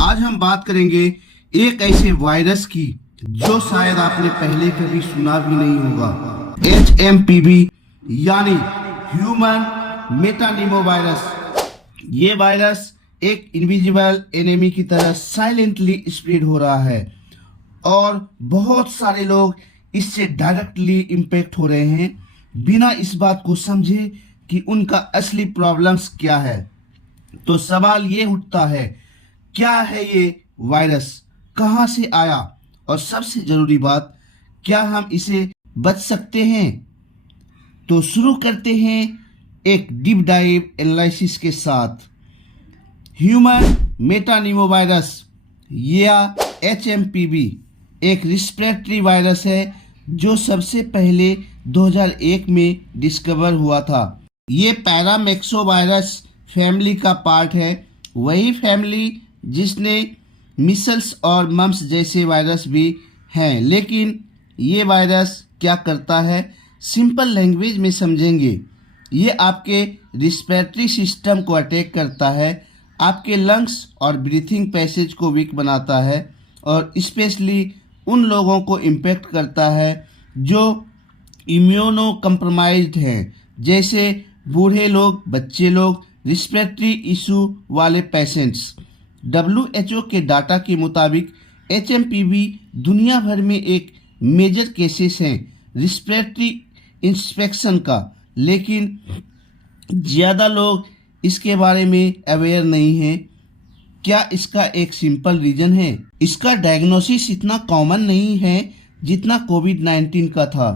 आज हम बात करेंगे एक ऐसे वायरस की जो शायद आपने पहले कभी सुना भी नहीं होगा। HMPV यानी ह्यूमन मेटानिमो वायरस। ये वायरस एक इनविजिबल एनिमी की तरह साइलेंटली स्प्रेड हो रहा है और बहुत सारे लोग इससे डायरेक्टली इम्पेक्ट हो रहे हैं बिना इस बात को समझे कि उनका असली प्रॉब्लम्स क्या है। तो सवाल ये उठता है, क्या है ये वायरस, कहां से आया और सबसे जरूरी बात, क्या हम इसे बच सकते हैं। तो शुरू करते हैं एक डीप डाइव एनालिसिस के साथ। ह्यूमन मेटानिमो वायरस या HMPV एक रिस्पिरेटरी वायरस है जो सबसे पहले 2001 में डिस्कवर हुआ था। ये पैरामेक्सो वायरस फैमिली का पार्ट है, वही फैमिली जिसने मिसल्स और मम्स जैसे वायरस भी हैं। लेकिन ये वायरस क्या करता है, सिंपल लैंग्वेज में समझेंगे। ये आपके रिस्पिरेटरी सिस्टम को अटैक करता है, आपके लंग्स और ब्रीथिंग पैसेज को वीक बनाता है और स्पेशली उन लोगों को इम्पेक्ट करता है जो इम्यूनो कम्प्रोमाइज्ड हैं, जैसे बूढ़े लोग, बच्चे लोग, रिस्पिरेटरी इशू वाले पेशेंट्स। WHO के डाटा के मुताबिक HMPV दुनिया भर में एक मेजर केसेस हैं रिस्पिरेटरी इंफेक्शन का, लेकिन ज़्यादा लोग इसके बारे में अवेयर नहीं हैं। क्या इसका एक सिंपल रीज़न है? इसका डायग्नोसिस इतना कॉमन नहीं है जितना कोविड-19 का था।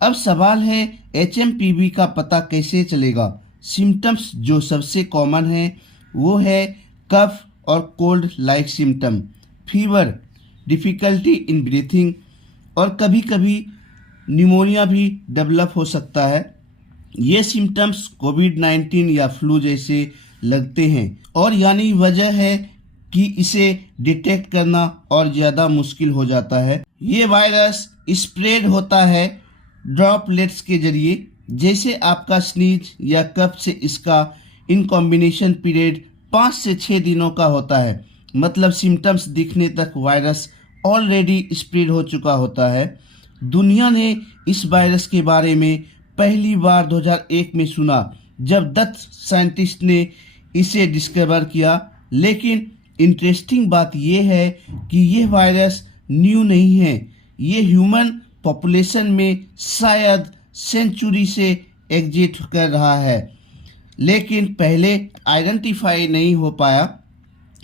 अब सवाल है, HMPV का पता कैसे चलेगा? सिम्टम्स जो सबसे कॉमन है वो है कफ और cold like symptom, fever, difficulty in breathing और कभी कभी निमोनिया भी डेवलप हो सकता है। ये सिम्टम्स कोविड-19 या फ्लू जैसे लगते हैं और यानी वजह है कि इसे डिटेक्ट करना और ज़्यादा मुश्किल हो जाता है। ये वायरस स्प्रेड होता है ड्रॉपलेट्स के जरिए, जैसे आपका स्नीज या कफ से। इसका इन कॉम्बिनेशन पीरियड 5 से 6 दिनों का होता है, मतलब सिम्टम्स दिखने तक वायरस ऑलरेडी स्प्रेड हो चुका होता है। दुनिया ने इस वायरस के बारे में पहली बार 2001 में सुना जब डच साइंटिस्ट ने इसे डिस्कवर किया। लेकिन इंटरेस्टिंग बात यह है कि यह वायरस न्यू नहीं है, ये ह्यूमन पॉपुलेशन में शायद सेंचुरी से एग्जिस्ट कर रहा है, लेकिन पहले आइडेंटिफाई नहीं हो पाया।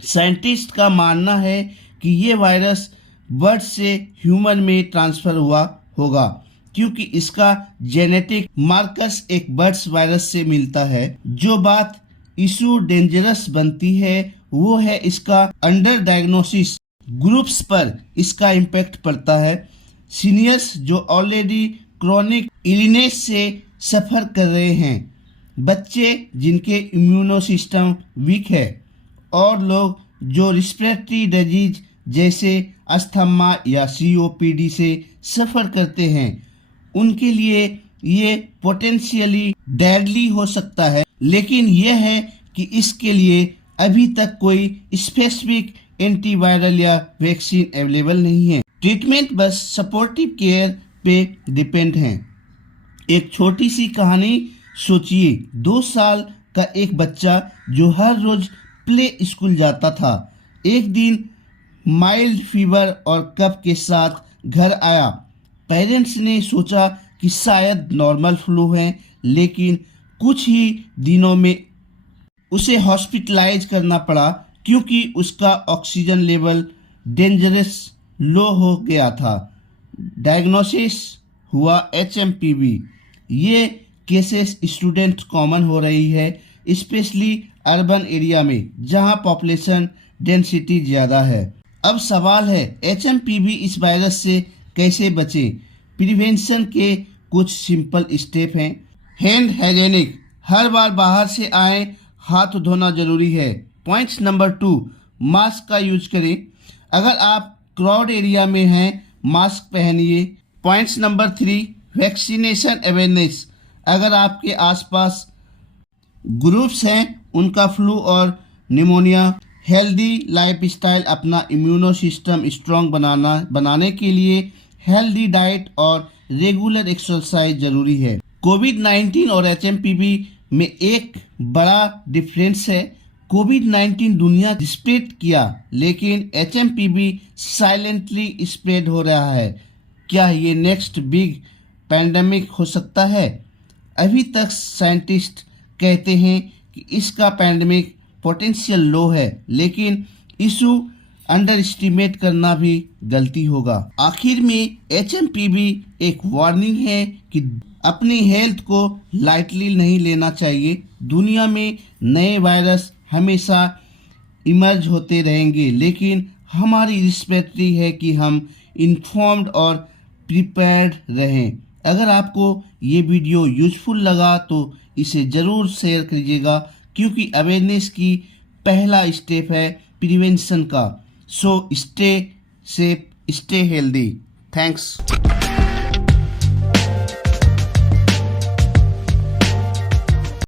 साइंटिस्ट का मानना है कि ये वायरस बर्ड से ह्यूमन में ट्रांसफ़र हुआ होगा, क्योंकि इसका जेनेटिक मार्कर्स एक बर्ड्स वायरस से मिलता है। जो बात इशू डेंजरस बनती है वो है इसका अंडर डायग्नोसिस ग्रुप्स पर इसका इम्पैक्ट पड़ता है। सीनियर्स जो ऑलरेडी क्रोनिक इलनेस से सफ़र कर रहे हैं, बच्चे जिनके इम्यूनो सिस्टम वीक है और लोग जो रिस्पिरेटरी डिजीज जैसे अस्थमा या COPD से सफ़र करते हैं, उनके लिए ये पोटेंशियली डेडली हो सकता है। लेकिन यह है कि इसके लिए अभी तक कोई स्पेसिफिक एंटीवायरल या वैक्सीन अवेलेबल नहीं है। ट्रीटमेंट बस सपोर्टिव केयर पे डिपेंड है। एक छोटी सी कहानी सोचिए, 2 साल का एक बच्चा जो हर रोज प्ले स्कूल जाता था, एक दिन माइल्ड फीवर और कफ के साथ घर आया। पेरेंट्स ने सोचा कि शायद नॉर्मल फ्लू है, लेकिन कुछ ही दिनों में उसे हॉस्पिटलाइज करना पड़ा क्योंकि उसका ऑक्सीजन लेवल डेंजरस लो हो गया था। डायग्नोसिस हुआ HMPV। ये केसेस स्टूडेंट कॉमन हो रही है, स्पेशली अर्बन एरिया में जहां पॉपुलेशन डेंसिटी ज़्यादा है। अब सवाल है, HMPV इस वायरस से कैसे बचें? प्रिवेंशन के कुछ सिंपल स्टेप हैं। हैंड हाइजीनिक, हर बार बाहर से आए हाथ धोना जरूरी है। पॉइंट्स नंबर 2, मास्क का यूज करें। अगर आप क्राउड एरिया में हैं, मास्क पहनिए। Points number 3, vaccination awareness. अगर आपके आसपास ग्रुप्स हैं, उनका फ्लू और निमोनिया हेल्दी लाइफस्टाइल अपना इम्यूनो सिस्टम स्ट्रॉन्ग बनाने के लिए हेल्दी डाइट और रेगुलर एक्सरसाइज जरूरी है। कोविड-19 और एचएमपीवी में एक बड़ा डिफरेंस है। कोविड-19 दुनिया स्प्रेड किया, लेकिन एचएमपीवी साइलेंटली स्प्रेड हो रहा है। क्या ये नेक्स्ट बिग पैंडेमिक हो सकता है? अभी तक साइंटिस्ट कहते हैं कि इसका पैंडेमिक पोटेंशियल लो है, लेकिन इशू अंडर एस्टिमेट करना भी गलती होगा। आखिर में एचएमपीवी एक वार्निंग है कि अपनी हेल्थ को लाइटली नहीं लेना चाहिए। दुनिया में नए वायरस हमेशा इमर्ज होते रहेंगे, लेकिन हमारी रिस्पॉन्सिबिलिटी है कि हम इन्फॉर्म्ड और प्रिपेयर्ड रहें। अगर आपको ये वीडियो यूजफुल लगा तो इसे ज़रूर शेयर कीजिएगा, क्योंकि अवेयरनेस की पहला स्टेप है प्रिवेंशन का। So stay safe, stay healthy. Thanks.